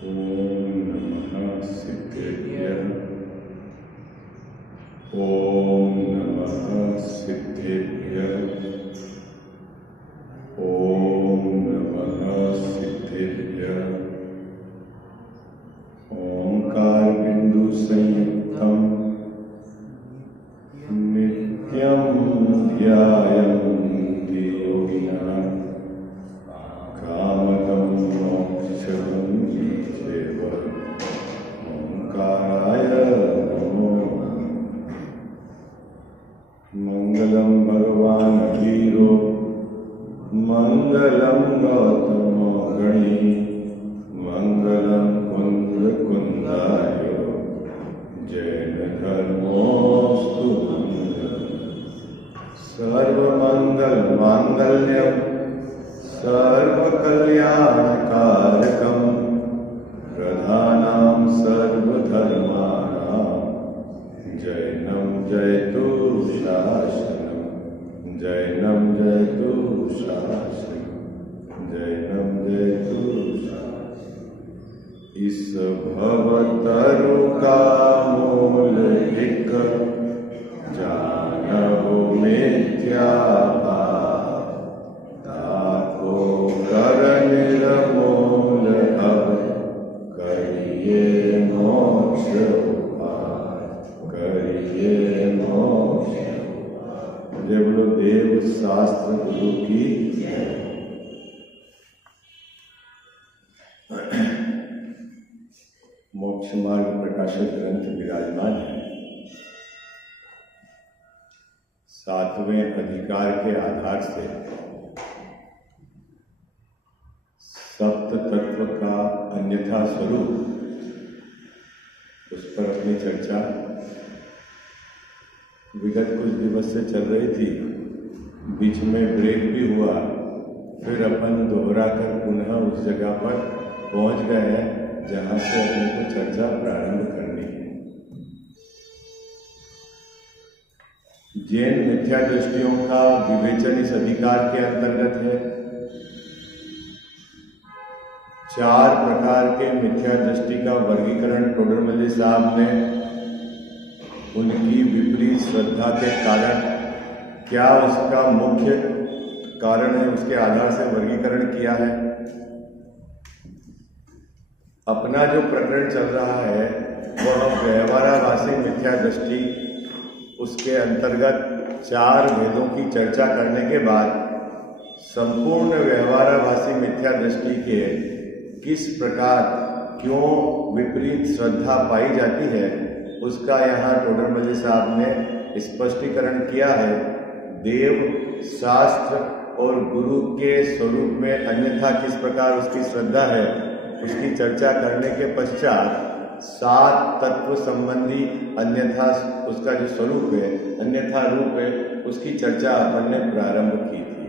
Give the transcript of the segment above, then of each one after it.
ओम नमः सिद्धेभ्यः। ओम नमः सिद्धेभ्यः। ओम नमः सिद्धेभ्यः। ओंकार बिंदु संयुक्तम नित्यं ध्यायन्ति योगिनः कामदं मोक्षदं चैव। ओंकाराय नमो। मंगलम भगवान वीरो मंगलम गौतमो गणी मंगलम कुंद कुंदाय जैन धर्मोस्तु। सर्वमंगल मांगल्यम सर्वकल्याणकारकम प्रधानां सर्वधर्माणां जैनं जयतु शासनम। जैनं जयतु शासनम। जैनं जयतु शासनम। इस भवतरु का मूल एक जानहु मिथ्या ताको कर निर्मूल अब करिए मोक्ष उपाय। करिए मोक्ष। जय बोलो देव शास्त्र गुरु की। मोक्ष मार्ग प्रकाशक ग्रंथ विराजमान है। 7वें अधिकार के आधार से सप्त तत्व का अन्यथा स्वरूप, उस पर अपनी चर्चा विगत कुछ दिवस से चल रही थी। बीच में ब्रेक भी हुआ, फिर अपन दोहरा कर पुनः उस जगह पर पहुंच गए हैं जहां से अपने को चर्चा प्रारंभ करनी है। जैन मिथ्या दृष्टियों का विवेचन इस अधिकार के अंतर्गत है। 4 प्रकार के मिथ्या दृष्टि का वर्गीकरण टोडरमल साहब ने उनकी विपरीत श्रद्धा के कारण, क्या उसका मुख्य कारण है, उसके आधार से वर्गीकरण किया है। अपना जो प्रकरण चल रहा है वह व्यवहाराभासी मिथ्या दृष्टि, उसके अंतर्गत 4 भेदों की चर्चा करने के बाद संपूर्ण व्यवहाराभासी मिथ्या दृष्टि के किस प्रकार क्यों विपरीत श्रद्धा पाई जाती है, उसका यहाँ टोडरमल साहब ने स्पष्टीकरण किया है। देव, शास्त्र और गुरु के स्वरूप में अन्यथा किस प्रकार उसकी श्रद्धा है, उसकी चर्चा करने के पश्चात 7 तत्व संबंधी अन्यथा उसका जो स्वरूप है, अन्यथा रूप है, उसकी चर्चा अपन ने प्रारंभ की थी।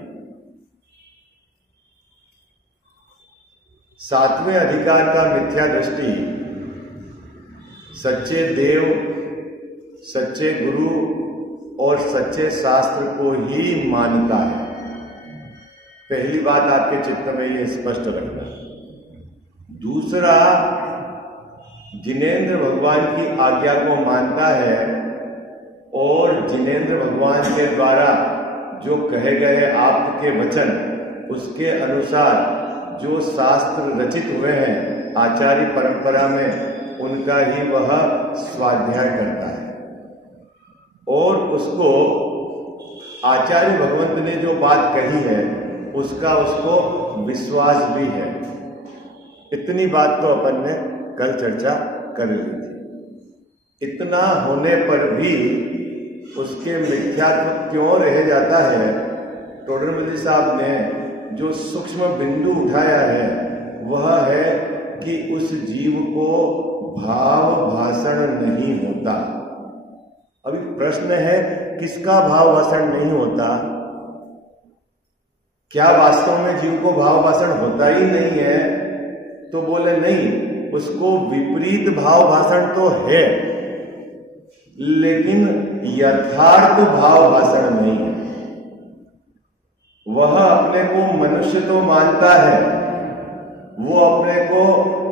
7वें अधिकार का मिथ्या दृष्टि सच्चे देव, सच्चे गुरु और सच्चे शास्त्र को ही मानता है। पहली बात आपके चित्त में ये स्पष्ट रखना। दूसरा, जिनेंद्र भगवान की आज्ञा को मानता है और जिनेंद्र भगवान के द्वारा जो कहे गए आप्त के वचन, उसके अनुसार जो शास्त्र रचित हुए हैं आचार्य परंपरा में, उनका ही वह स्वाध्याय करता है और उसको आचार्य भगवंत ने जो बात कही है उसका उसको विश्वास भी है। इतनी बात तो अपन ने कल चर्चा कर ली थी। इतना होने पर भी उसके मिथ्यात्व क्यों रह जाता है, टोडरमल साहब ने जो सूक्ष्म बिंदु उठाया है वह है कि उस जीव को भाव भाषण नहीं होता। अभी प्रश्न है, किसका भाव भाषण नहीं होता? क्या वास्तव में जीव को भाव भाषण होता ही नहीं है? तो बोले नहीं, उसको विपरीत भाव भाषण तो है, लेकिन यथार्थ भाव भाषण नहीं है। वह अपने को मनुष्य तो मानता है, वो अपने को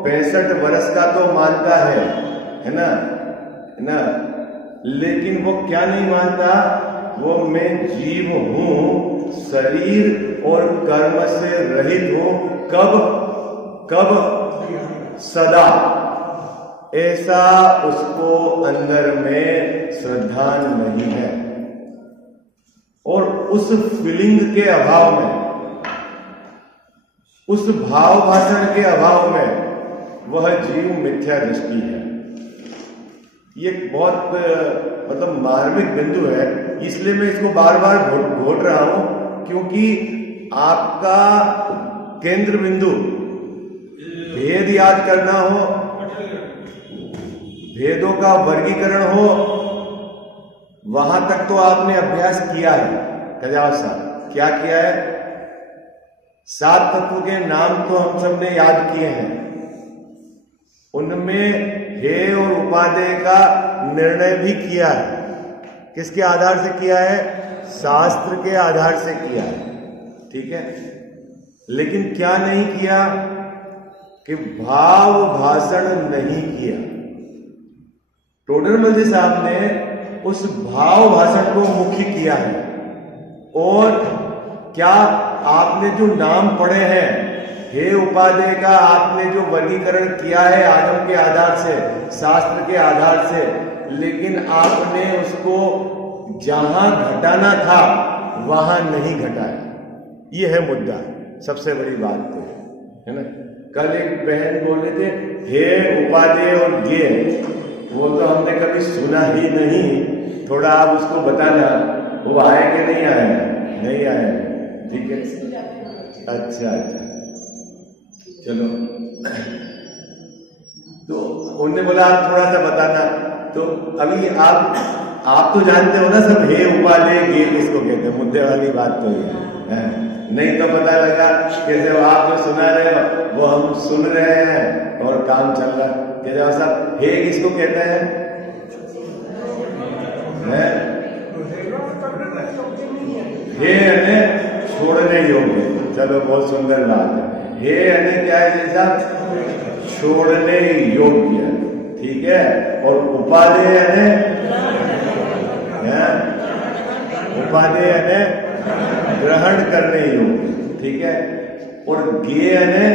65 वर्ष का तो मानता है ना, लेकिन वो क्या नहीं मानता, वो मैं जीव हूं, शरीर और कर्म से रहित हूं, कब सदा। ऐसा उसको अंदर में श्रद्धा नहीं है। और उस फीलिंग के अभाव में, उस भाव भाषण के अभाव में वह जीव मिथ्या दृष्टि है। ये बहुत मतलब मार्मिक बिंदु है, इसलिए मैं इसको बार बार घोट रहा हूं, क्योंकि आपका केंद्र बिंदु भेद याद करना हो, भेदों का वर्गीकरण हो, वहां तक तो आपने अभ्यास किया है। कजाव साहब क्या किया है? 7 तत्व के नाम तो हम सब ने याद किए हैं, उनमें हे और उपादेय का निर्णय भी किया है। किसके आधार से किया है? शास्त्र के आधार से किया है, ठीक है। लेकिन क्या नहीं किया कि भाव भाषण नहीं किया। टोडरमल जी साहब ने उस भाव भाषण को मुख्य किया है। और क्या आपने जो नाम पढ़े हैं हे उपादेय का, आपने जो वर्गीकरण किया है आगम के आधार से, शास्त्र के आधार से, लेकिन आपने उसको जहां घटाना था वहां नहीं घटाया। ये है मुद्दा, सबसे बड़ी बात तो है ना। कल एक बहन बोल रहे थे हे उपादेय और गे, वो तो हमने कभी सुना ही नहीं। थोड़ा आप उसको बताना, वो आए कि नहीं आए? नहीं आए, ठीक है। अच्छा, चलो। तो उन्होंने बोला आप थोड़ा सा बताना। तो अभी आप तो जानते हो ना सब, हे उपादेय गे किसको कहते हैं, मुद्दे वाली बात तो ये है। नहीं तो पता लगा कि जब आप जो सुना रहे हो वो हम सुन रहे हैं और काम चल रहा है। जब साहब हे किसको कहते हैं? हे यानी छोड़ने योग्य। चलो बहुत सुंदर बात है। हे यानी क्या है जैसा? छोड़ने योग्य, ठीक है। और उपादेय यानी उपादेय यानी ग्रहण करने योग्य, ठीक है। और गे यानी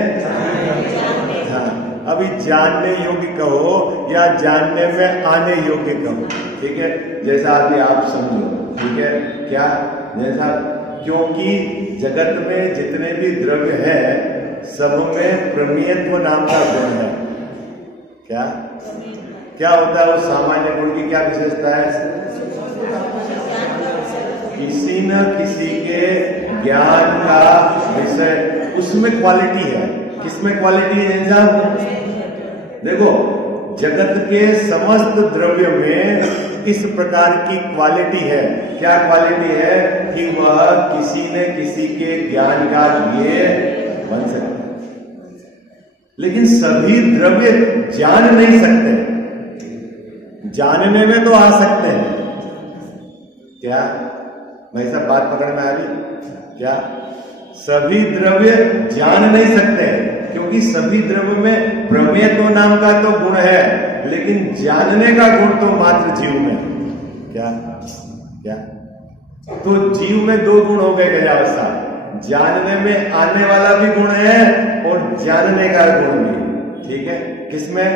अभी जानने योग्य कहो या जानने में आने योग्य कहो, ठीक है। जैसा अभी आप समझो, ठीक है। क्या जैसा, क्योंकि जगत में जितने भी द्रव्य हैं सब में प्रमेयत्व नाम का गुण है। क्या होता है? वो सामान्य गुण की क्या विशेषता है? किसी न किसी के ज्ञान का विषय, उसमें क्वालिटी है। किसमें क्वालिटी है इंसान? देखो, जगत के समस्त द्रव्य में इस प्रकार की क्वालिटी है। क्या क्वालिटी है? कि वह किसी न किसी के ज्ञान का ये बन सकता है। लेकिन सभी द्रव्य जान नहीं सकते, जानने में तो आ सकते हैं। क्या भाई साहब बात पकड़ में आ रही? क्या सभी द्रव्य जान नहीं सकते, क्योंकि सभी द्रव्य में प्रमेयत्व नाम का तो गुण है, लेकिन जानने का गुण तो मात्र जीव में। क्या तो जीव में 2 गुण हो गए गजावस्था। जानने में आने वाला भी गुण है और जानने का गुण भी, ठीक है। किसमें?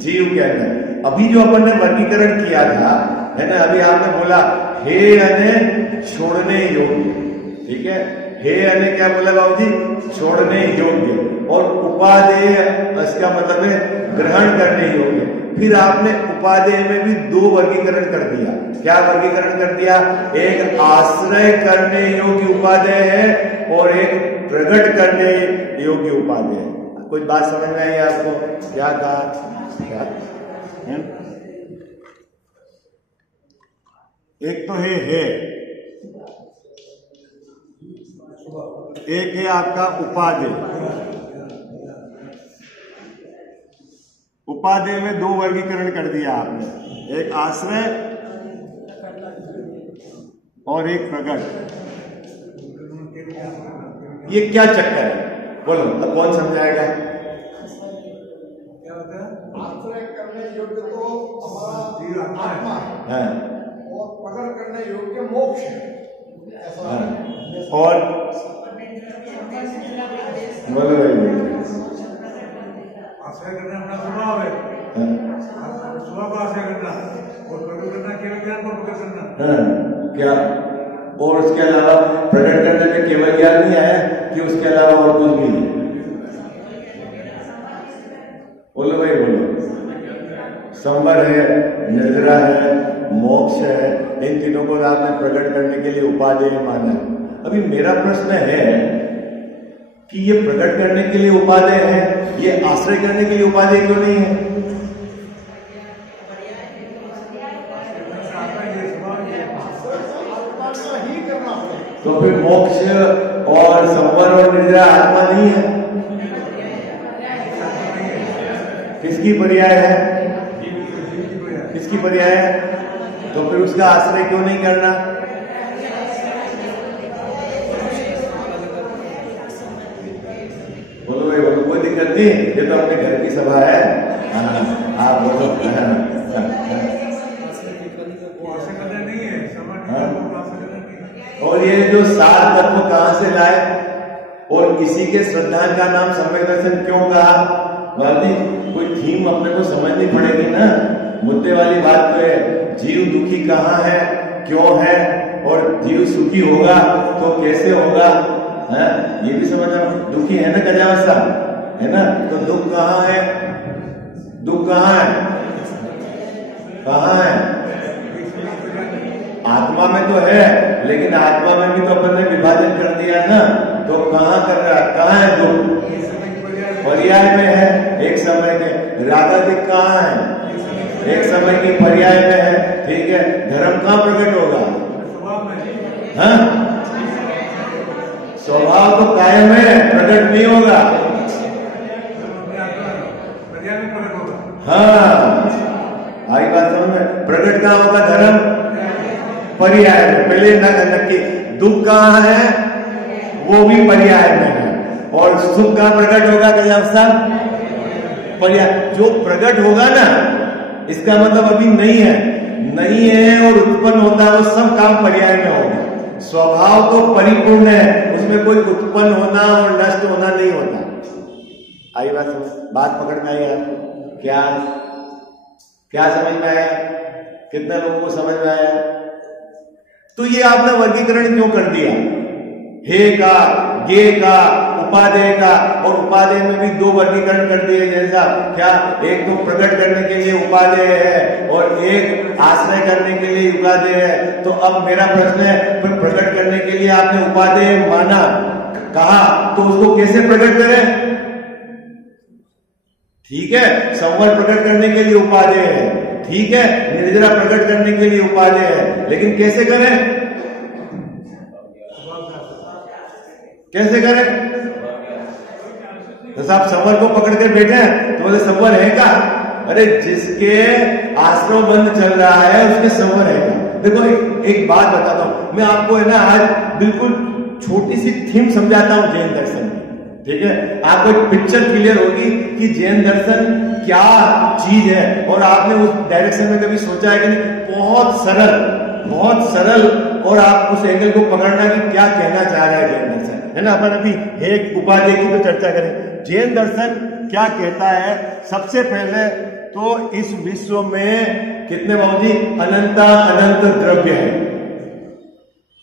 जीव के अंदर। अभी जो अपन ने वर्गीकरण किया था, है ना, अभी आपने बोला हे यानी छोड़ने योग्य, ठीक है। हे यानी क्या बोला बाबूजी? छोड़ने योग्य। और उपादेय इसका मतलब है ग्रहण करने योग्य। फिर आपने उपादेय में भी 2 वर्गीकरण कर दिया। क्या वर्गीकरण कर दिया? एक आश्रय करने योग्य उपादेय है और एक प्रकट करने योग्य उपादेय है। कोई बात समझ में आई आपको? क्या कहा? क्या एक तो है एक है आपका उपादेय। उपादेय में 2 वर्गीकरण कर दिया आपने, एक आश्रय और एक प्रकट। ये क्या चक्कर है? बोलो अब कौन समझाएगा? क्या होता है? आश्रय करने योग्य तो हमारा आत्मा है और पकड़ करने योग्य मोक्ष है। और बोलो भाई, आश्रय करना अपना स्वभाव है, स्वभाव को आश्रय करना और प्रकट करना केवल ज्ञान को प्रकट करना। क्या? और उसके अलावा प्रकट करने में केवल ज्ञान नहीं आया कि उसके अलावा और कुछ भी नहीं? बोलो भाई बोलो। संवर है, निद्रा है, मोक्ष है, इन तीनों को आपने प्रकट करने के लिए उपादेय माना। अभी मेरा प्रश्न है कि ये प्रकट करने के लिए उपादेय है, ये आश्रय करने के लिए उपादेय क्यों नहीं है? तो फिर मोक्ष और संवर और निद्रा आत्मा नहीं है? किसकी पर्याय है? किसकी पर्याय है? तो फिर उसका आश्रय क्यों नहीं करना? बोलो भाई बोलो, कोई दिक्कत नहीं, ये तो अपने घर की सभा है। आप बोलो। और ये जो सात तत्व कहां से लाए और किसी के श्रद्धा का नाम सम्यक दर्शन क्यों कहा? बाबू कोई थीम अपने को समझनी पड़ेगी ना। मुद्दे वाली बात तो है, जीव दुखी कहाँ है, क्यों है, और जीव सुखी होगा तो कैसे होगा, है? ये भी समझना। दुखी है ना गजावस्था, है ना? तो दुख कहाँ है? दुख कहाँ है? कहाँ है? आत्मा में तो है, लेकिन आत्मा में भी तो अपन ने विभाजन कर दिया ना। तो कहाँ कर रहा है? कहाँ है दुख? पर्याय में है, एक समय के। रागाधिक कहाँ है? एक समय की पर्याय में है। ठीक है, धर्म कहाँ प्रकट होगा? हाँ, स्वभाव तो कायम है, प्रकट नहीं होगा। हाँ, आई बात समझ में? प्रकट कहाँ होगा? धर्म पर्याय में। पहले नक्की दुख कहाँ है? वो भी पर्याय में है। और सुख कहाँ प्रकट होगा? गजावस्था पर्याय। जो प्रकट होगा ना, इसका मतलब अभी नहीं है, नहीं है और उत्पन्न होता है, वो सब काम पर्याय में होगा। स्वभाव तो परिपूर्ण है, उसमें कोई उत्पन्न होना और नष्ट होना नहीं होता। आई बात पकड़ में आई आपको? क्या क्या समझ में आया? कितने लोगों को समझ में आया? तो ये आपने वर्गीकरण क्यों कर दिया? हे का, गे का, उपादेय का, और उपादेय में भी दो वर्गीकरण कर दिए। जैसा क्या? एक तो प्रकट करने के लिए उपादेय है और एक आश्रय करने के लिए उपादेय है। तो अब मेरा प्रश्न है, फिर प्रकट करने के लिए आपने उपादेय माना, कहा, तो उसको कैसे प्रकट करें? ठीक है, संवर प्रकट करने के लिए उपादेय है, ठीक है, निर्जरा प्रकट करने के लिए उपादेय है, लेकिन कैसे करें? कैसे करें? तो साहब संवर को पकड़ के बैठे हैं तो बोले संवर है का? अरे जिसके आश्रम बंद चल रहा है उसके संवर है का? देखो एक बात बताता हूं मैं आपको, है ना, आज बिल्कुल छोटी सी थीम समझाता हूं जैन दर्शन की। ठीक है, आपको एक पिक्चर क्लियर होगी कि जैन दर्शन क्या चीज है, और आपने उस डायरेक्शन में कभी सोचा है कि नहीं? बहुत सरल, और आप उस एंगल को पकड़ना कि क्या कहना चाह रहा है जैन दर्शन, है ना। अपन अभी एक उपादेय की तो चर्चा करें। जैन दर्शन क्या कहता है? सबसे पहले तो इस विश्व में कितने बाबूजी? अनंत द्रव्य है।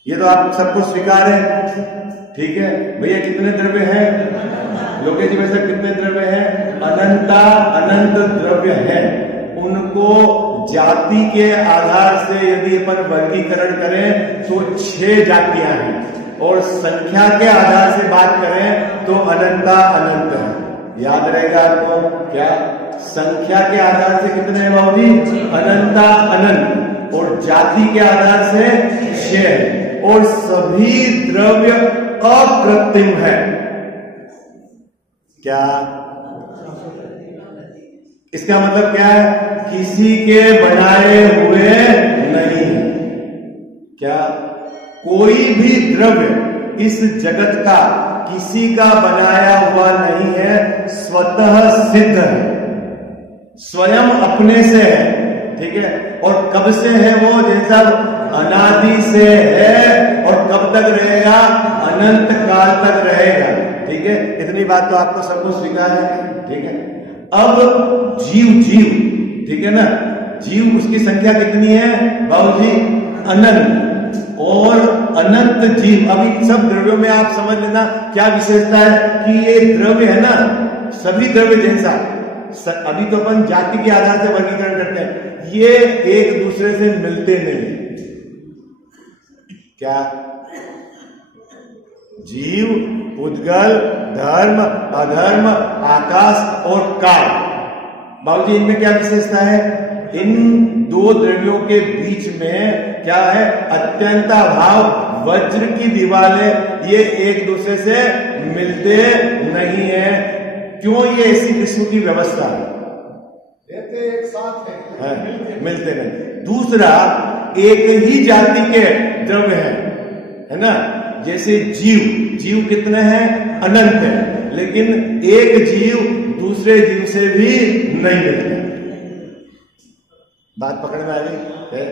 ये तो आप सबको स्वीकार है, ठीक है भैया। कितने द्रव्य हैं? लोकेश जी वैसे कितने द्रव्य हैं? अनंत द्रव्य है। उनको जाति के आधार से यदि अपन वर्गीकरण करें तो 6 जातियां हैं, और संख्या के आधार से बात करें तो अनंत है। याद रहेगा आपको? क्या संख्या के आधार से कितने हैं बाबूजी? अनंत, और जाति के आधार से 6 है, और सभी द्रव्य अकृत्रिम है। क्या इसका मतलब क्या है? किसी के बनाए हुए नहीं। क्या कोई भी द्रव्य इस जगत का किसी का बनाया हुआ नहीं है, स्वतः सिद्ध है, स्वयं अपने से है, ठीक है। और कब से है वो? जैसा अनादि से है और कब तक रहेगा? अनंत काल तक रहेगा, ठीक है। इतनी बात तो आपको सबको स्वीकार है, ठीक है। अब जीव, ठीक है ना, जीव उसकी संख्या कितनी है बाबूजी? अनंत। और अनंत जीव, अभी सब द्रव्यों में आप समझ लेना क्या विशेषता है कि ये द्रव्य है ना, सभी द्रव्य जैसा, अभी तो अपन जाति के आधार से वर्गीकरण करते हैं, ये एक दूसरे से मिलते नहीं। क्या? जीव, उद्गल, धर्म, अधर्म, आकाश और काल, बाबूजी इनमें क्या विशेषता है? इन दो द्रव्यों के बीच में क्या है? अत्यंताभाव, वज्र की दीवारें, ये एक दूसरे से मिलते नहीं है। क्यों? ये ऐसी विश्व की व्यवस्था है, रहते एक साथ है, मिलते नहीं। दूसरा, एक ही जाति के द्रव्य है ना, जैसे जीव कितने हैं? अनंत है, लेकिन एक जीव दूसरे जीव से भी नहीं मिलता। बात पकड़ में आ गई है?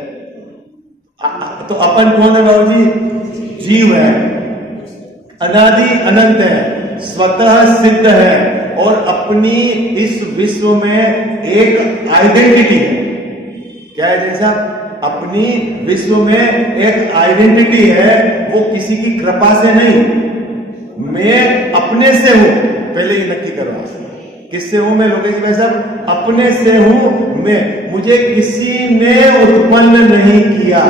तो अपन कौन है बाबूजी? जीव है, अनादि अनंत है, स्वतः सिद्ध है और अपनी इस विश्व में एक आइडेंटिटी है। क्या है जैसा? अपनी विश्व में एक आइडेंटिटी है, वो किसी की कृपा से नहीं, मैं अपने से हूं। पहले ये नक्की करो, किससे हूं मैं? लोकेश भाई साहब, अपने से हूं मैं, मुझे किसी ने उत्पन्न नहीं किया।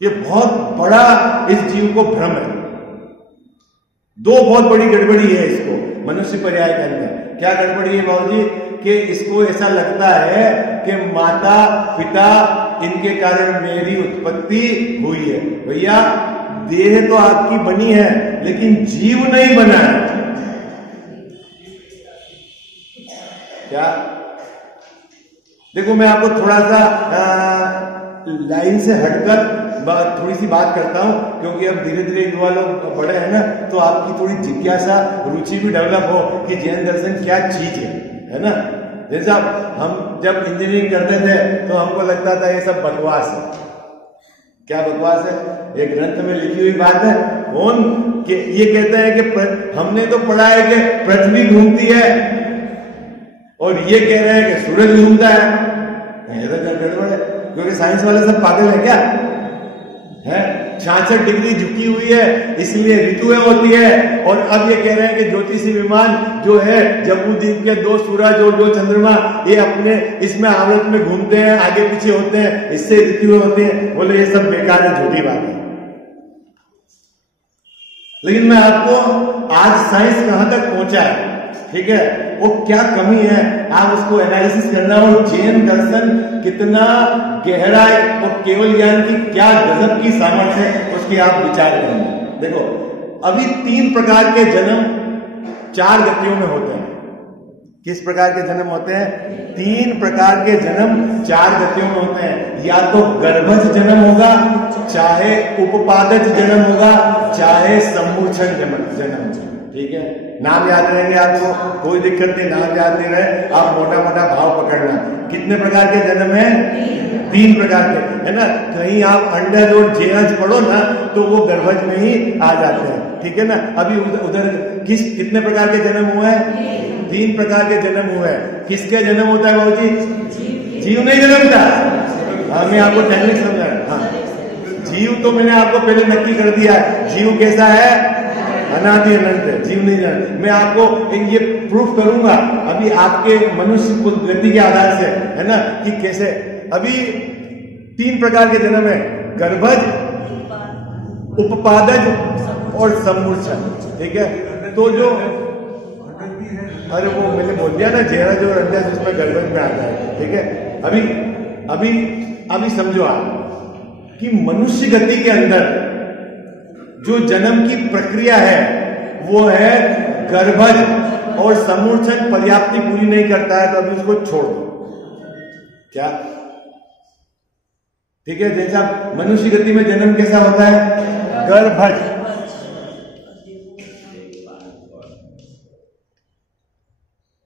ये बहुत बड़ा इस जीव को भ्रम है। दो बहुत बड़ी गड़बड़ी है इसको मनुष्य पर्याय के अंदर। क्या गड़बड़ी है बाबूजी? कि इसको ऐसा लगता है कि माता पिता इनके कारण मेरी उत्पत्ति हुई है। भैया, देह तो आपकी बनी है, लेकिन जीव नहीं बना है। क्या? देखो, मैं आपको थोड़ा सा लाइन से हटकर थोड़ी सी बात करता हूं, क्योंकि अब धीरे धीरे युवा लोग बड़े हैं ना, तो आपकी थोड़ी जिज्ञासा, रुचि भी डेवलप हो कि जैन दर्शन क्या चीज है ना। जैसा हम जब इंजीनियरिंग करते थे तो हमको लगता था ये सब बकवास है। क्या बकवास है? एक ग्रंथ में लिखी हुई बात है, कौन कि ये कहते हैं कि हमने तो पढ़ा है कि पृथ्वी घूमती है, और ये कह रहे हैं कि सूरज घूमता है। ये तो गड़बड़ है, क्योंकि साइंस वाले सब पागल है क्या है? 66 डिग्री झुकी हुई है, इसलिए ऋतुएं होती है। और अब ये कह रहे हैं कि ज्योतिषी विमान जो है, जम्बूद्वीप के 2 सूरज और 2 चंद्रमा, ये अपने इसमें आवृत में घूमते हैं, आगे पीछे होते हैं, इससे ऋतुएं होती हैं। बोले ये सब बेकार है, झूठी बात है। लेकिन मैं आपको आज साइंस कहां तक पहुंचा है, ठीक है, वो क्या कमी है, आप उसको एनालिसिस करना, और जैन दर्शन कितना गहरा है और केवल ज्ञान की क्या गजब की सामर्थ्य है, उसकी आप विचार करेंगे। देखो, अभी 3 प्रकार के जन्म 4 गतियों में होते हैं। किस प्रकार के जन्म होते हैं? 3 प्रकार के जन्म 4 गतियों में होते हैं। या तो गर्भज जन्म होगा, चाहे उपपादज जन्म होगा, चाहे सम्मूर्छन जन्म, ठीक है। नाम याद रहेंगे आपको, कोई दिक्कत नहीं, नाम याद नहीं रहे, आप मोटा मोटा भाव पकड़ना। कितने प्रकार के जन्म है? 3 प्रकार के, है ना। कहीं आप अंडर और जेरज पढ़ो ना, तो वो गर्भज में ही आ जाते हैं, ठीक है ना। अभी उधर कितने प्रकार के जन्म हुए हैं? 3 प्रकार के जन्म हुए हैं। किसके जन्म होता है बाबूजी? जीव नहीं जन्मता। हाँ, मैं आपको टेक्निक समझाया। हाँ, जीव तो मैंने आपको पहले नक्की कर दिया है। जीव कैसा है? अनादि अनंत है, जीव नहीं जानते। मैं आपको ये प्रूफ करूंगा अभी आपके मनुष्य गति के आधार से, है ना, कि कैसे। अभी 3 प्रकार के जन्म है, गर्भज, उपपादज और सम्मूर्छन, ठीक है। तो जो, अरे वो मैंने बोल दिया ना, जेरज और अंडज जिसमें गर्भज में आता है, ठीक है। अभी समझो आप कि मनुष्य गति के अंदर जो जन्म की प्रक्रिया है वो है गर्भज, और सम्मूर्छन पर्याप्ति पूरी नहीं करता है तो अभी उसको छोड़ दो। क्या? ठीक है। जैसा मनुष्य गति में जन्म कैसा होता है? गर्भज,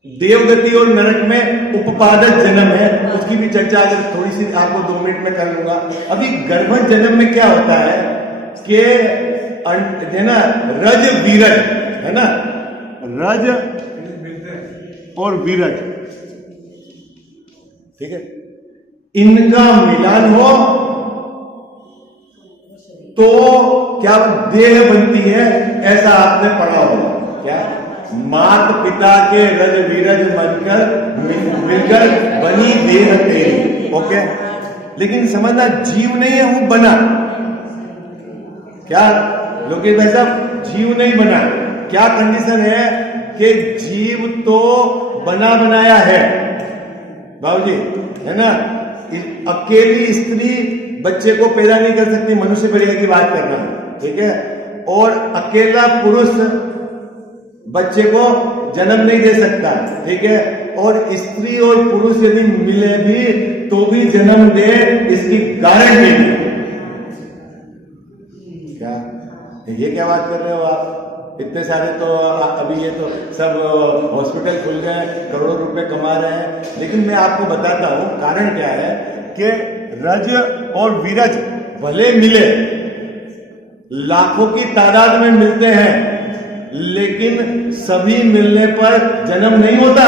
देवगति और नरक में उपादक जन्म है, उसकी भी चर्चा अगर थोड़ी सी आपको 2 मिनट में कर लूंगा। अभी गर्भ जन्म में क्या होता है कि है ना, रज वीरज है ना, रज और वीरज, ठीक है, इनका मिलन हो तो क्या देह बनती है, ऐसा आपने पढ़ा होगा क्या? मात पिता के रज वीरज बनकर मिलकर बनी देह तेरी। ओके, लेकिन समझना जीव नहीं है, वो बना। क्या लोकेश भाई साहब, जीव नहीं बना। क्या कंडीशन है कि जीव तो बना बनाया है बाबूजी, है ना। अकेली स्त्री बच्चे को पैदा नहीं कर सकती, मनुष्य परिवार की बात करना, ठीक है। और अकेला पुरुष बच्चे को जन्म नहीं दे सकता, ठीक है। और स्त्री और पुरुष यदि मिले भी तो भी जन्म दे, इसकी गारंटी नहीं। क्या ये क्या बात कर रहे हो आप? इतने सारे तो अभी ये तो सब हॉस्पिटल खुल गए, करोड़ों रुपए कमा रहे हैं। लेकिन मैं आपको बताता हूं कारण क्या है कि रज और वीरज भले मिले, लाखों की तादाद में मिलते हैं, लेकिन सभी मिलने पर जन्म नहीं होता।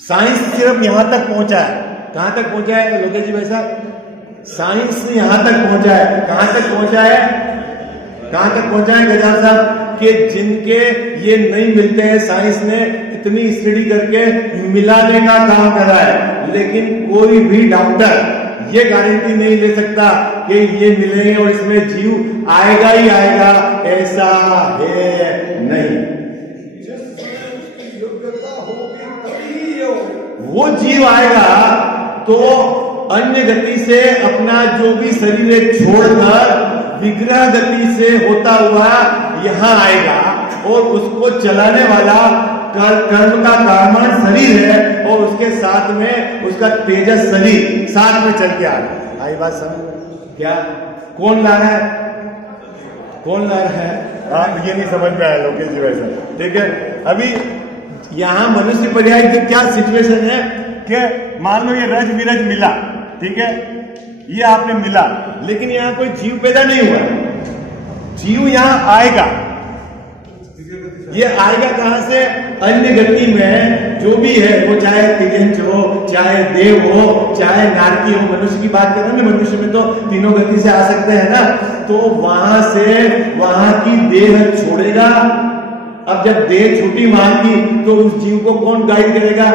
साइंस सिर्फ यहां तक पहुंचा है। कहां तक पहुंचा है लोकेश जी भाई साहब? साइंस यहां तक पहुंचा है। कहां तक पहुंचा है? कहां तक पहुंचा है गजानन साहब? कि जिनके ये नहीं मिलते हैं, साइंस ने इतनी स्टडी करके मिलाने का काम करा है, लेकिन कोई भी डॉक्टर ये गारंटी नहीं ले सकता कि ये मिलेंगे और इसमें जीव आएगा ही आएगा, ऐसा है नहीं। योग्यता होगी तभी वो जीव आएगा तो अन्य गति से अपना जो भी शरीर छोड़कर विग्रह गति से होता हुआ यहां आएगा, और उसको चलाने वाला कर्म का कारण शरीर है, और उसके साथ में उसका तेजस शरीर साथ में चल के आ रहा है। आई बात समझ? क्या कौन ला रहा है? कौन ला रहा है? आप ये नहीं समझ में आया लोकेश जी वैसा, ठीक है। अभी यहां मनुष्य पर्याय की क्या सिचुएशन है कि मान लो ये रज विरज मिला, ठीक है, ये आपने मिला, लेकिन यहां कोई जीव पैदा नहीं हुआ। जीव यहां आएगा, ये आएगा कहां से? अन्य गति में जो भी है, वो चाहे तिर्यंच हो, चाहे देव हो, चाहे नारकी हो। मनुष्य की बात करें ना, मनुष्य में तो तीनों गति से आ सकते हैं ना, तो वहां से वहां की देह छोड़ेगा। अब जब देह छूटी वहां की, तो उस जीव को कौन गाइड करेगा?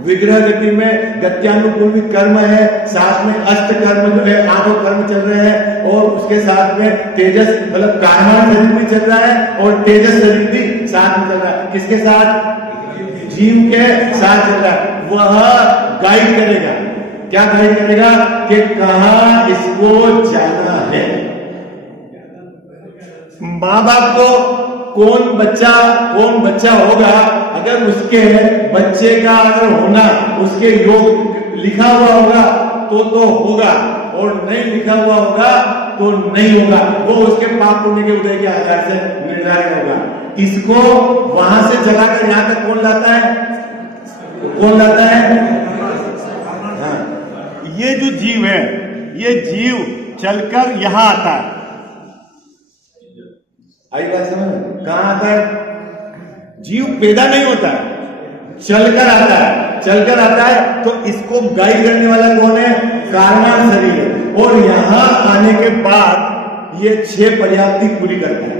विग्रह गति में गत्यानुकूल कर्म है, साथ में अष्ट कर्म जो है, 8 कर्म चल रहे हैं, और उसके साथ में तेजस मतलब कार्मान शरीर भी चल रहा है, और तेजस शरीर भी साथ में चल रहा है। किसके साथ? जीव के साथ चल रहा है। वह गाइड करेगा। क्या गाइड करेगा? कि कहां इसको जाना है। माँ बाप को कौन बच्चा होगा, अगर उसके बच्चे का अगर होना उसके योग लिखा हुआ होगा तो होगा, और नहीं लिखा हुआ होगा तो नहीं होगा। वो उसके पाप पुण्य के उदय के आधार से निर्धारित होगा। इसको वहां से चलाकर यहां तक कौन लाता है? कौन लाता है? हाँ, ये जो जीव है, ये जीव चलकर यहां आता है। आई बात समझ? कहां आता है? जीव पैदा नहीं होता है, चलकर आता है। चलकर आता है तो इसको गाइड करने वाला कौन है? कार्मान शरीर है। और यहां आने के बाद ये 6 पर्याप्ति पूरी करता है,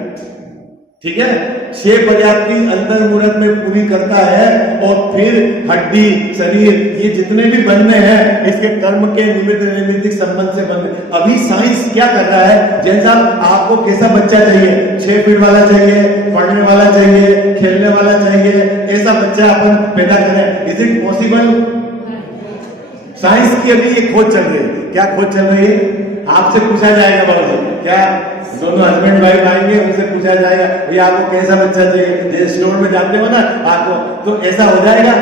ठीक है। 6 पर्याप्ति अंतर मुहूर्त में पूरी करता है, और फिर हड्डी शरीर ये जितने भी बनने हैं, इसके कर्म के निमित्त नैमित्तिक संबंध से बनने। अभी साइंस क्या कर रहा है? जैसा आपको कैसा बच्चा चाहिए? 6 फीट वाला चाहिए, पढ़ने वाला चाहिए, खेलने वाला चाहिए, ऐसा बच्चा अपन पैदा करें। Is it possible? साइंस की अभी ये खोज चल रही है। क्या खोज चल रही है? आपसे पूछा जाएगा बाबूजी, क्या दोनों हस्बैंड वाइफ आएंगे, उनसे पूछा जाएगा भैया आपको कैसा बच्चा चाहिए? जैसे स्टोर में जाते हो ना आपको, तो ऐसा हो जाएगा?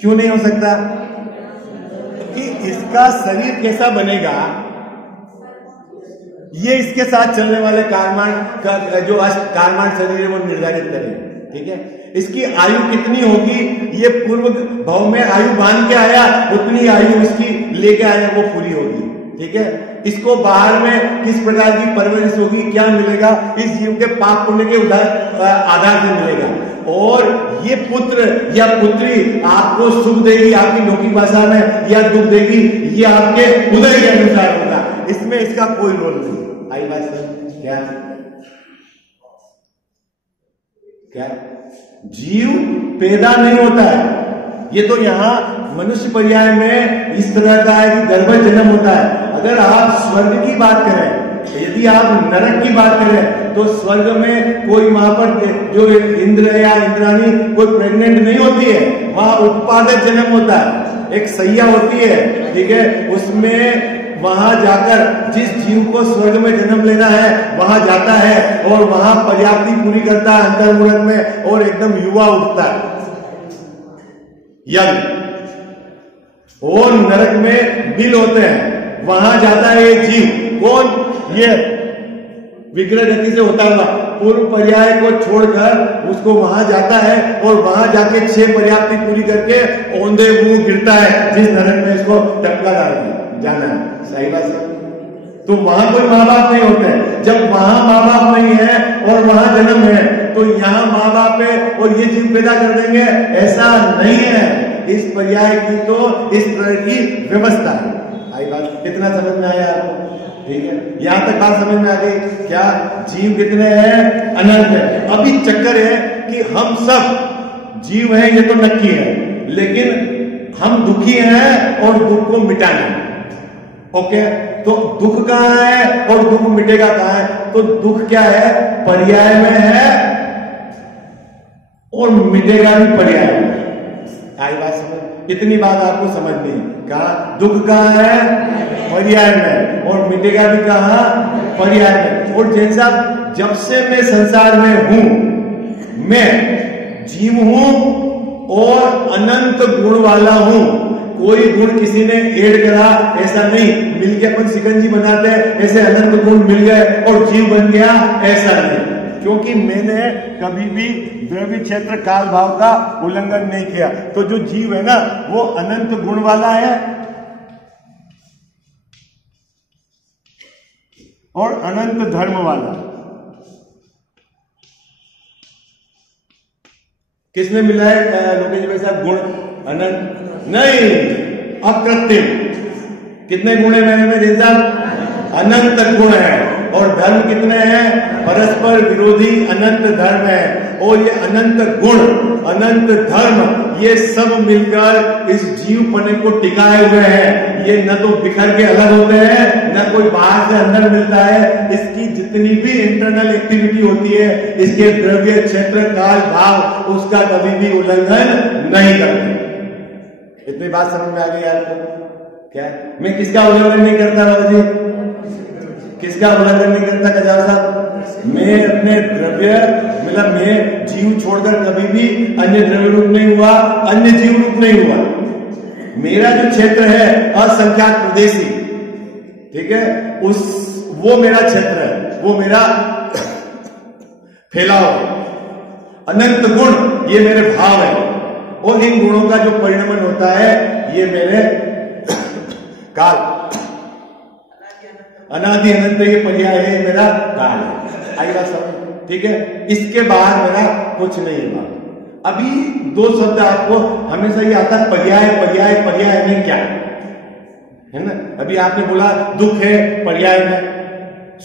क्यों नहीं हो सकता? कि इसका शरीर कैसा बनेगा, ये इसके साथ चलने वाले कार्मान का जो कार्मान शरीर है वो निर्धारित करें, ठीक है। इसकी आयु कितनी होगी, ये पूर्व भाव में आयु बांध के आया, उतनी आयु इसकी लेके आया वो पूरी होगी, ठीक है। इसको बाहर में किस प्रकार की परवरिश होगी, क्या मिलेगा, इस जीव के पाप पुण्य के आधार से मिलेगा। और ये पुत्र या पुत्री आपको सुख देगी आपकी लौकिक भाषा में, या दुख देगी ये आपके उदय के अनुसार होगा, इसमें इसका कोई रोल नहीं। आई बात सर? क्या क्या जीव पैदा नहीं होता है, ये तो यहाँ मनुष्य पर्याय में इस तरह का है कि गर्भ जन्म होता है। अगर आप स्वर्ग की बात करें, यदि आप नरक की बात करें, तो स्वर्ग में कोई वहां पर जो इंद्र या इंद्राणी कोई प्रेग्नेंट नहीं होती है, वहां उत्पादक जन्म होता है, एक सैया होती है, ठीक है। उसमें वहां जाकर जिस जीव को स्वर्ग में जन्म लेना है वहां जाता है और वहां पर्याप्ति पूरी करता है अंतर्मुहूर्त में, और एकदम युवा उठता है यंग। और नरक में बिल होते हैं, वहां जाता है एक जीव, कौन, ये विग्रह गति से होता हुआ पूर्व पर्याय को छोड़कर उसको वहां जाता है, और वहां जाके 6 पर्याप्ति पूरी करके औंधे मुंह गिरता है जिस नरक में इसको टपका जाना है। सही बात है। तो वहां कोई माँ बाप नहीं होते हैं। जब वहां माँ बाप नहीं है और वहां जन्म है, तो यहाँ माँ बाप है और ये जीव पैदा कर देंगे, ऐसा नहीं है। इस पर्याय की तो इस तरह की व्यवस्था है। आई बात? कितना समझ में आया आपको? ठीक है, यहां तक बात समझ में आ गई। क्या जीव कितने हैं? अनंत है। अभी चक्कर है कि हम सब जीव हैं, ये तो नक्की है, लेकिन हम दुखी हैं और दुख को मिटाना है। ओके, तो दुख कहां है और दुख मिटेगा कहां है? तो दुख क्या है? पर्याय में है और मिटेगा भी पर्याय में। आई बात समझ? इतनी बात आपको समझनी है। कहा दुख कहां है? पर्याय में, और मिटेगा भी कहां? पर्याय में। और जैसा जब से मैं संसार में हूं, मैं जीव हूं और अनंत गुण वाला हूं। कोई गुण किसी ने ऐड करा ऐसा नहीं, मिलके अपन सिकंजी बनाते हैं ऐसे अनंत गुण मिल गए और जीव बन गया, ऐसा नहीं। क्योंकि मैंने कभी भी द्रव्य क्षेत्र काल भाव का उल्लंघन नहीं किया। तो जो जीव है ना वो अनंत गुण वाला है और अनंत धर्म वाला। किसने मिला है लोकेश भाई साहब? गुण अनंत नहीं, अकृत्रिम। कितने गुण है मैंने में जैसा? अनंत गुण है। और धर्म कितने हैं? परस्पर विरोधी अनंत धर्म है। और ये अनंत गुण, अनंत धर्म, ये सब मिलकर इस जीव पने को टिकाए हुए हैं। ये न तो बिखर के अलग होते हैं, न कोई बाहर से अंदर मिलता है। इसकी जितनी भी इंटरनल एक्टिविटी होती है, इसके द्रव्य क्षेत्र काल भाव उसका कभी भी उल्लंघन नहीं करते। इतनी बात समझ में आ गई आपको? क्या मैं किसका उल्लंघन नहीं करता बाबू जी? किसका उल्लंघन नहीं करता कजाव साहब? मैं अपने द्रव्य, मतलब मैं जीव छोड़कर कभी भी अन्य द्रव्य रूप नहीं हुआ, अन्य जीव रूप नहीं हुआ। मेरा जो क्षेत्र है असंख्यात प्रदेशी, ठीक है, वो मेरा क्षेत्र है, वो मेरा फैलाव। अनंत गुण ये मेरे भाव है, और इन गुणों का जो परिणमन होता है ये मेरे काल, अनादि अनंत ये पर्याय है, मेरा काल है। आई बात समझ? ठीक है, इसके बाहर मेरा कुछ नहीं है। अभी 2 शब्द आपको हमेशा ये आता है, पर्याय पर्याय पर्याय में क्या है ना? अभी आपने बोला दुख है पर्याय में,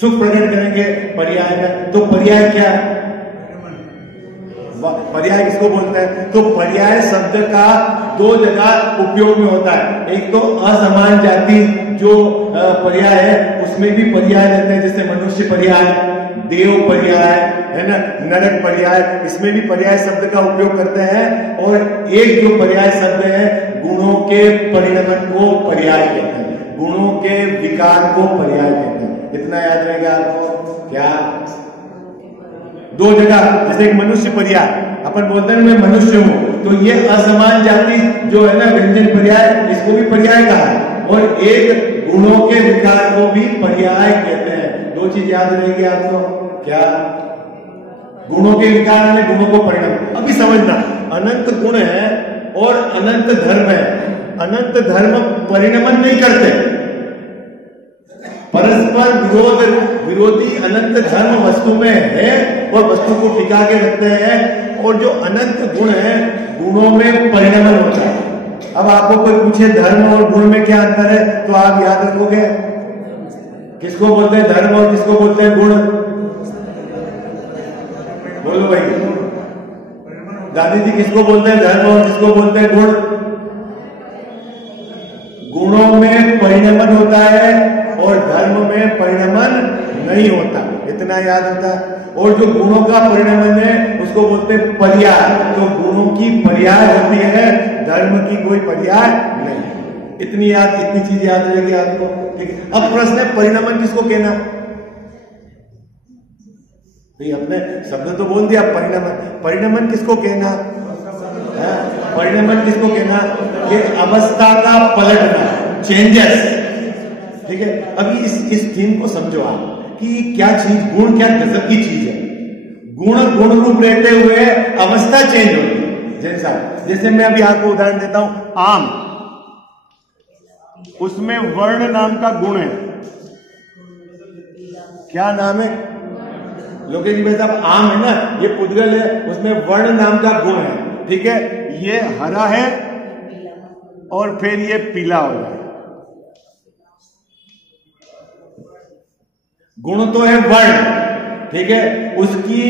सुख प्रकट करेंगे पर्याय में, तो पर्याय क्या है? पर्याय किसको बोलते हैं? तो पर्याय शब्द का 2 जगह उपयोग में होता है। एक तो असमान जाति जो पर्याय है उसमें भी पर्याय देते हैं, जैसे मनुष्य पर्याय, देव पर्याय है ना, नरक पर्याय, इसमें भी पर्याय शब्द का उपयोग करते हैं। और एक जो पर्याय शब्द है गुणों के परिणमन को पर्याय कहते हैं, गुणों के विकार को पर्याय कहते हैं। इतना याद रहेगा आपको? क्या 2 जगह, जैसे एक मनुष्य पर्याय, अपन बोलते हैं मैं मनुष्य हूं, तो ये असमान जाति जो है ना व्यंजन पर्याय, इसको भी पर्याय कहा है। और एक गुणों के विकार को भी पर्याय कहते हैं। 2 चीज याद रहेगी आपको? क्या गुणों के विकार में गुणों को परिणाम। अभी समझना, अनंत गुण है और अनंत धर्म है। अनंत धर्म परिणमन नहीं करते, परस्पर विरोधी अनंत धर्म वस्तु में है और वस्तु को टिका के रखते हैं, और जो अनंत गुण है गुणों में परिणमन होता है। अब आपको कोई पूछे धर्म और गुण में क्या अंतर है, तो आप याद रखोगे किसको बोलते हैं धर्म और किसको बोलते हैं गुण? बोलो भाई, दादी जी किसको बोलते हैं धर्म और किसको बोलते हैं गुण? गुणों में परिणमन होता है और धर्म में परिणमन नहीं होता, इतना याद होता है। और जो गुणों का परिणमन है उसको बोलते हैं पर्याय। तो गुणों की पर्याय होती है, धर्म की कोई पर्याय नहीं। इतनी चीज याद रहेगी आपको, ठीक है। अब प्रश्न है परिणमन किसको कहना? अपने शब्द तो बोल दिया परिणमन किसको कहना? परिणमन किसको कहना? ये अवस्था का पलटना, चेंजेस, ठीक है। अभी इस थीम को समझो आप कि क्या चीज, गुण क्या गजब की चीज है। गुण रूप रहते हुए अवस्था चेंज होती है। जैसे मैं अभी आपको उदाहरण देता हूं, आम, उसमें वर्ण नाम का गुण है। क्या नाम है? लोकेश जी भाई साहब, आम है ना, ये पुद्गल है, उसमें वर्ण नाम का गुण है, ठीक है। ये हरा है और फिर ये पीला हो जाए। गुण तो है वर्ण, ठीक है। उसकी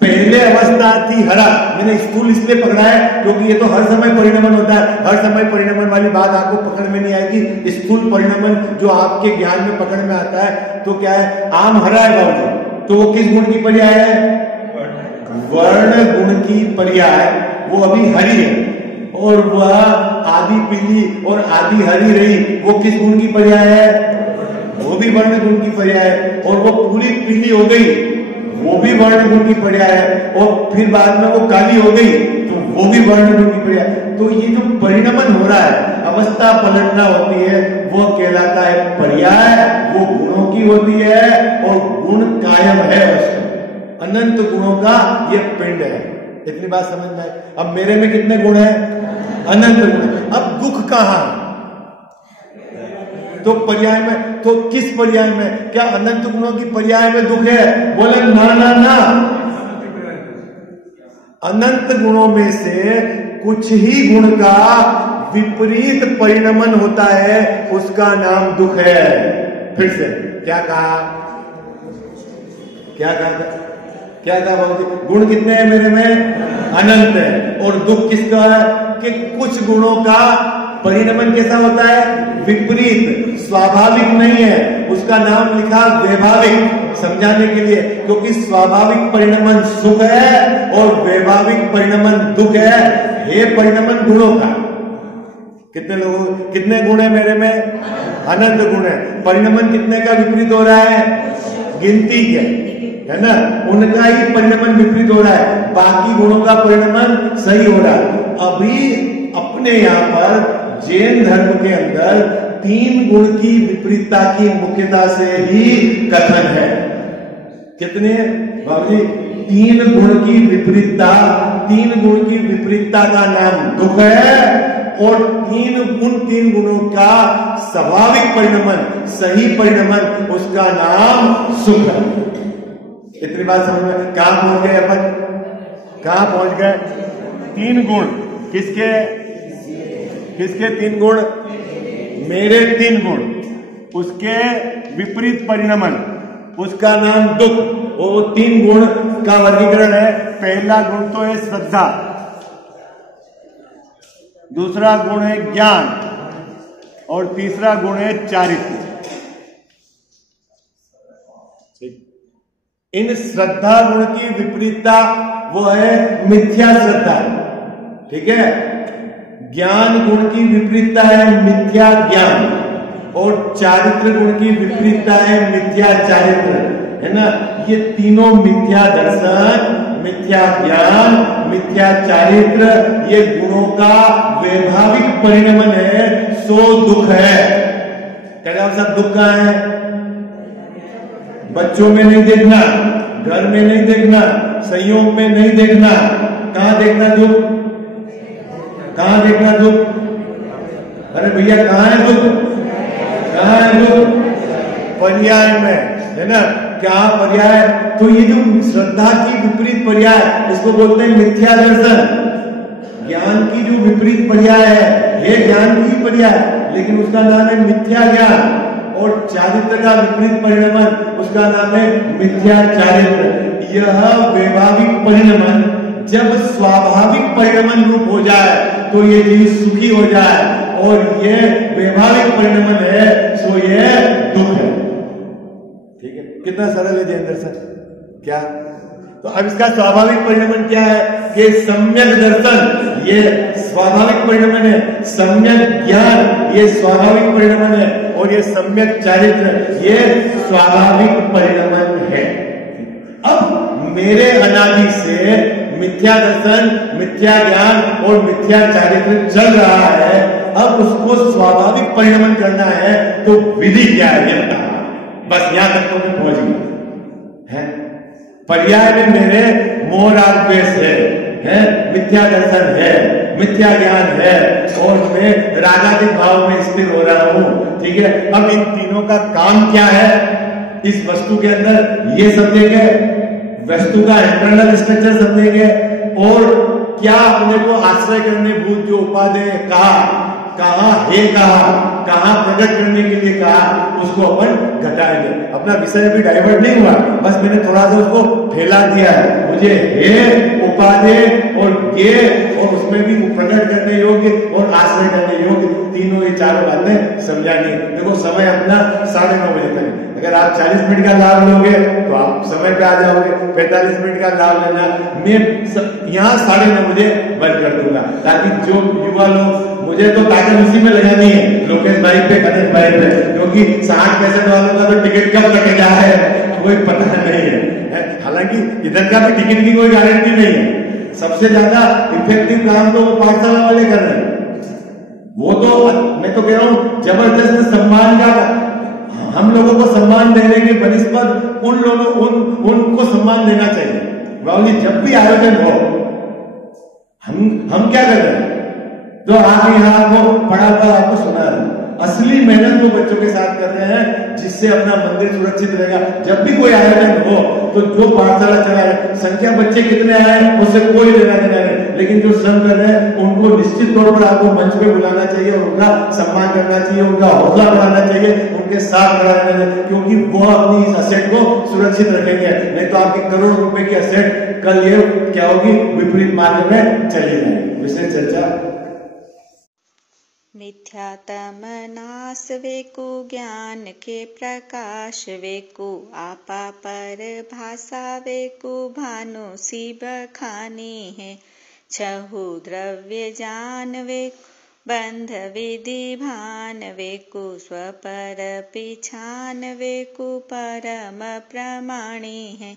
पहले अवस्था थी हरा। मैंने स्थूल इसलिए पकड़ा है क्योंकि ये तो हर समय परिणमन होता है। हर समय परिणमन वाली बात आपको पकड़ में नहीं आएगी। स्थूल परिणमन जो आपके ज्ञान में पकड़ में आता है, तो क्या है, आम हरा है बाबू, तो वो किस गुण की पर्याय है? वर्ण गुण की पर्याय। वो अभी हरी है और वह आधी पीली और आधी हरी रही, वो किस गुण की पर्याय है? वो भी वर्ण गुण की पर्याय है। और वो पूरी पीली हो गई, वो भी वर्ण गुण की पर्याय है। और फिर बाद में वो काली हो गई, तो वो भी वर्ण गुण की पर्याय। तो ये जो परिणमन हो रहा है, अवस्था पलटना होती है, वो कहलाता है पर्याय। वो गुणों की होती है और गुण कायम है उसको। अनंत गुणों का ये पिंड है। इतनी बात समझ में आई? अब मेरे में कितने गुण है? अनंत गुण। अब दुख कहां? तो पर्याय में, तो किस पर्याय में? क्या अनंत गुणों की पर्याय में दुख है? बोले ना। अनंत गुणों में से कुछ ही गुण का विपरीत परिणमन होता है, उसका नाम दुख है। फिर से क्या कहा बाबू? गुण कितने हैं मेरे में? अनंत है। और दुख किसका है? कि कुछ गुणों का परिणमन कैसा होता है? विपरीत, स्वाभाविक नहीं है। उसका नाम लिखा वैभाविक, समझाने के लिए, क्योंकि स्वाभाविक परिणमन सुख है और वैभाविक परिणमन दुख है। ये परिणमन गुणों का। कितने गुण है मेरे में? अनंत गुण है। परिणमन कितने का विपरीत हो रहा है? गिनती है ना, उनका ही परिणमन विपरीत हो रहा है, बाकी गुणों का परिणमन सही हो रहा है। अभी अपने यहाँ पर जैन धर्म के अंदर 3 गुण की विपरीतता की मुख्यता से ही कथन है। कितने बाबूजी? 3 गुण की विपरीतता। 3 गुण की विपरीतता का नाम दुख है और 3 गुणों का स्वाभाविक परिणमन, सही परिणमन, उसका नाम सुख है। इतनी बात समझ में? कहां पहुंच गए अपन? कहां पहुंच गए? 3 गुण किसके 3 गुण? मेरे 3 गुण, उसके विपरीत परिणमन, उसका नाम दुख। वो 3 गुण का वर्गीकरण है। पहला गुण तो है श्रद्धा, दूसरा गुण है ज्ञान और तीसरा गुण है चारित्र्य। इन श्रद्धा गुण की विपरीतता वो है मिथ्या श्रद्धा, ठीक है। ज्ञान गुण की विपरीतता है मिथ्या ज्ञान और चारित्र गुण की विपरीतता है मिथ्या चारित्र, है ना। ये तीनों मिथ्या दर्शन, मिथ्या ज्ञान, मिथ्या चारित्र, ये गुणों का वैभाविक परिणमन है, सो दुख है। क्या सब दुख का है? बच्चों में नहीं देखना, घर में नहीं देखना, संयोग में नहीं देखना। कहाँ देखना दुख? कहाँ देखना दुख? अरे भैया कहाँ है दुख? कहाँ है दुख? पर्याय में, है ना? क्या पर्याय? तो ये जो श्रद्धा की विपरीत पर्याय, इसको बोलते हैं मिथ्या दर्शन। ज्ञान की जो विपरीत पर्याय है, ये ज्ञान की पर्याय, लेकिन उसका नाम है मिथ्या ज्ञान। और चारित्र का विपरीत परिणमन, उसका नाम है मिथ्या चारित्र। यह वैभाविक परिणमन जब स्वाभाविक परिणमन रूप हो जाए तो ये जीव सुखी हो जाए, और ये वैभाविक परिणमन है सो ये दुख है। ठीक है, कितना सरल है जयेंद्र सर? क्या? तो अब इसका स्वाभाविक परिणमन क्या है? ये सम्यक दर्शन, ये स्वाभाविक परिणमन है। सम्यक ज्ञान, ये स्वाभाविक परिणमन है। और ये सम्यक चारित्र, ये स्वाभाविक परिणमन है। अब मेरे अनादि से मिथ्या दर्शन, मिथ्या ज्ञान और मिथ्या चारित्र चल रहा है। अब उसको स्वाभाविक परिणमन करना है, तो विधि क्या है ये बताना। बस यहां तक तो मैं पहुंच गया है। पर्याय में मेरे मोह राग द्वेष है, मिथ्या दर्शन है, मिथ्या ज्ञान है, और मैं रागादिक भाव में स्थिर हो रहा हूं। ठीक है, अब इन तीनों का काम क्या है इस वस्तु के अंदर, ये समझेंगे। वस्तु का इंटरनल स्ट्रक्चर समझेंगे, और क्या अपने को आश्रय करने भूत जो उपादेय कहा प्रकट करने के लिए कहा, उसको अपन घटाएंगे। अपना विषय भी डाइवर्ट नहीं हुआ, बस मैंने थोड़ा सा उसको फैला दिया है। मुझे हे, उपादेय और ये, और उसमें भी प्रकट करने योग्य और आश्रय करने योग्य, तीनों ये चारों बातें समझानी है। देखो समय अपना 9:30 बजे तक। अगर आप 40 मिनट का लाभ लोगे तो आप समय पे आ जाओगे। 45 मिनट का लाभ लेना। मैं यहाँ 9:30 बजे बंद कर दूंगा, ताकि जो युवा लोग, मुझे तो ताकत उसी में लगानी है, लोकेश भाई पे, गणेश भाई पे, क्योंकि 60-65 वालों का तो टिकट कब कटेगा है कोई पता नहीं है। हालांकि इधर का भी टिकट की कोई गारंटी नहीं है। सबसे ज्यादा इफेक्टिव काम तो वो पाठशाला वाले कर रहे हैं। वो तो मैं तो कह रहा हूँ जबरदस्त सम्मान का, हम लोगों को सम्मान देने के बनिस्बत उनको सम्मान देना चाहिए। बाबू जी, जब भी आयोजन हो, हम क्या कर रहे हैं? तो आप यहाँ को पढ़ा हुआ आपको सुना रहे हैं। असली मेहनत वो बच्चों के साथ कर रहे हैं, जिससे अपना मंदिर सुरक्षित रहेगा। जब भी कोई आयोजन हो तो जो पाठशाला चला है, संख्या बच्चे कितने आए उससे कोई लेना देना नहीं, लेकिन जो श्रम कर रहे हैं उनको निश्चित तौर पर आपको मंच पे बुलाना चाहिए, उनका सम्मान करना चाहिए, उनका हौसला बढ़ाना चाहिए, उनके साथ खड़ा रहना चाहिए, क्योंकि वो अपनी इस असेट को सुरक्षित रखेंगे। नहीं तो आपकी करोड़ रुपए की असेट कल ये क्या होगी, विपरीत मार्ग में चली जाएगी। विषय चर्चा। मिथ्यातम नाश वेकु, ज्ञान के प्रकाश वेकु, आपा पर भाषा वेकु, भानु सी बखानी है। छहु द्रव्य जान वेकु, बंध विधि भान वेकु, स्वपर पिछान वेकु, परम प्रमाणी है।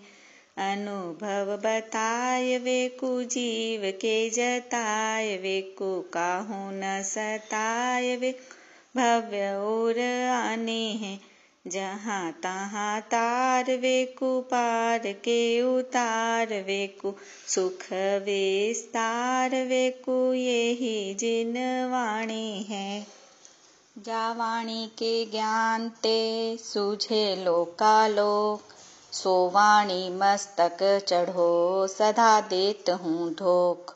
अनुभव बताय वेकु, जीव के जताय वेकु, काहू न सताय वेकु, भव्य और आने हैं। जहाँ तहाँ तार वेकु, पार के उतार वेकु, सुख विस्तार वेकु, यही जिन वाणी है। जा वाणी के ज्ञान ते सूझे लोकालोक, सो वाणी मस्तक चढ़ो सदा देत हूँ धोख।